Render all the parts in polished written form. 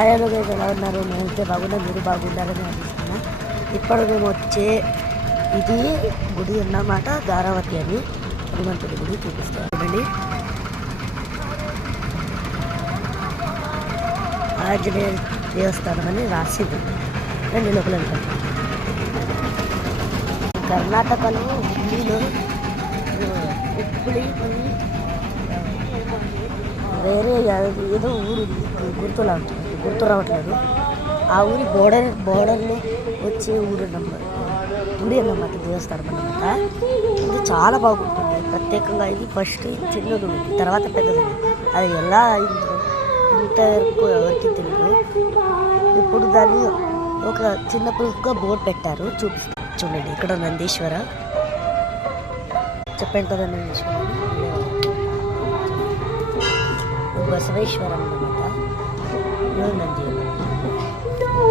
ఆయన ఎలా ఉన్నారు? నేనైతే బాగున్నా, మీరు బాగుండాలని అనిపిస్తున్నా. ఇప్పుడు మేము వచ్చే ఇది గుడి అన్నమాట, ధారావతి అని హనుమంతుడి గుడి చూపిస్తాం. చూడండి, ఆంజనేయ దేవస్థానం అని రాసింది. నేను లోపల వెళ్తాను. కర్ణాటకలో హుబ్లీలో హుబ్లీ వేరే ఏదో ఊరు గుర్తు రావట్లేదు. ఆ ఊరి బోర్డర్లో వచ్చే ఊరు అన్నమాట, గుడి అన్నమాట, దేవస్థానం అన్నమాట. ఇది చాలా బాగుంటుంది. ప్రత్యేకంగా ఇది ఫస్ట్ చిన్నది ఉంది, తర్వాత పెద్దది. అది ఎలా అయిందో ఇంతవరకు ఎవరికి తెలియదు. ఇప్పుడు దాన్ని ఒక చిన్న పులుపుగా బోర్డు పెట్టారు, చూపిస్తారు. చూడండి, ఇక్కడ నందీశ్వర చెప్పాను కదా, నందీశ్వర బసవేశ్వరం అన్నమాట. నంది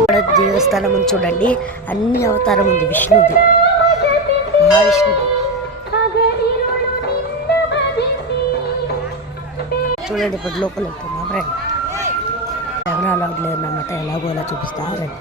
ఇక్కడ దేవస్థానం ఉంది. చూడండి, అన్ని అవతారం ఉంది. విష్ణుది, మహావిష్ణుది. చూడండి, ఇప్పుడు లోపల వెళ్తున్నాం. రండి, ఎవరు అలౌడ్ లేరు అన్నమాట. ఎలాగో అలా చూపిస్తా. రండి.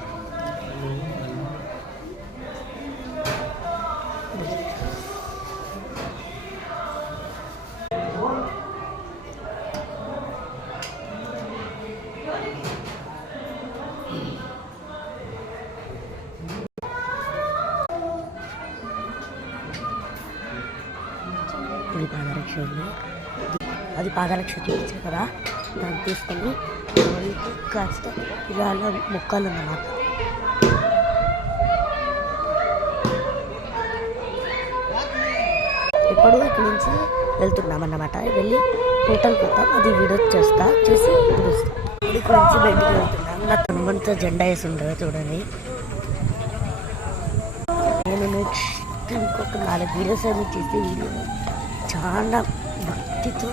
ఇది పాదరక్ష ఉంది. అది పాదరక్ష చూపించారు కదా, దాన్ని తీసుకొని కాస్త ఇలా మొక్కాలన్నమాట. ఇప్పుడు ఇక్కడి నుంచి వెళ్తున్నాం అన్నమాట. వెళ్ళి హోటల్కి వస్తాం, అది వీడియో చేసి ఇప్పుడు వస్తాం. ఇక్కడ నుంచి బయటికి వెళ్తున్నాం. నా హనుమంతుడి జెండా వేసి ఉండదు, చూడండి. నేను నెక్స్ట్ ఇంకొక 4 వీడియోస్ అన్ని చేసే వీడియో చాలా భక్తితో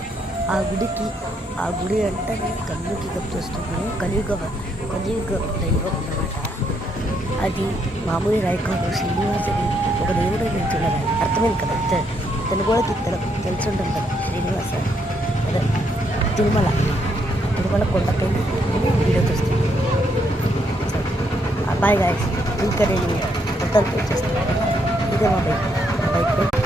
ఆ గుడి అంటే కన్నుకి గప్పిస్తుంది. కలియుగ దైవం అన్నమాట. అది మామూలు రైకాడు, శ్రీనివాసుని ఒక దేవుడు నేను చూడాలి. అర్థమైంది కదా, తెలుగుకి తెలిసి ఉంటుంది కదా. శ్రీనివాస అదే తిరుమల కొండపైన వీడియో చూస్తుంది. Bye guys. ఇంకా నేను హోటల్ పే చేస్తాను. ఇదే మా బైక్.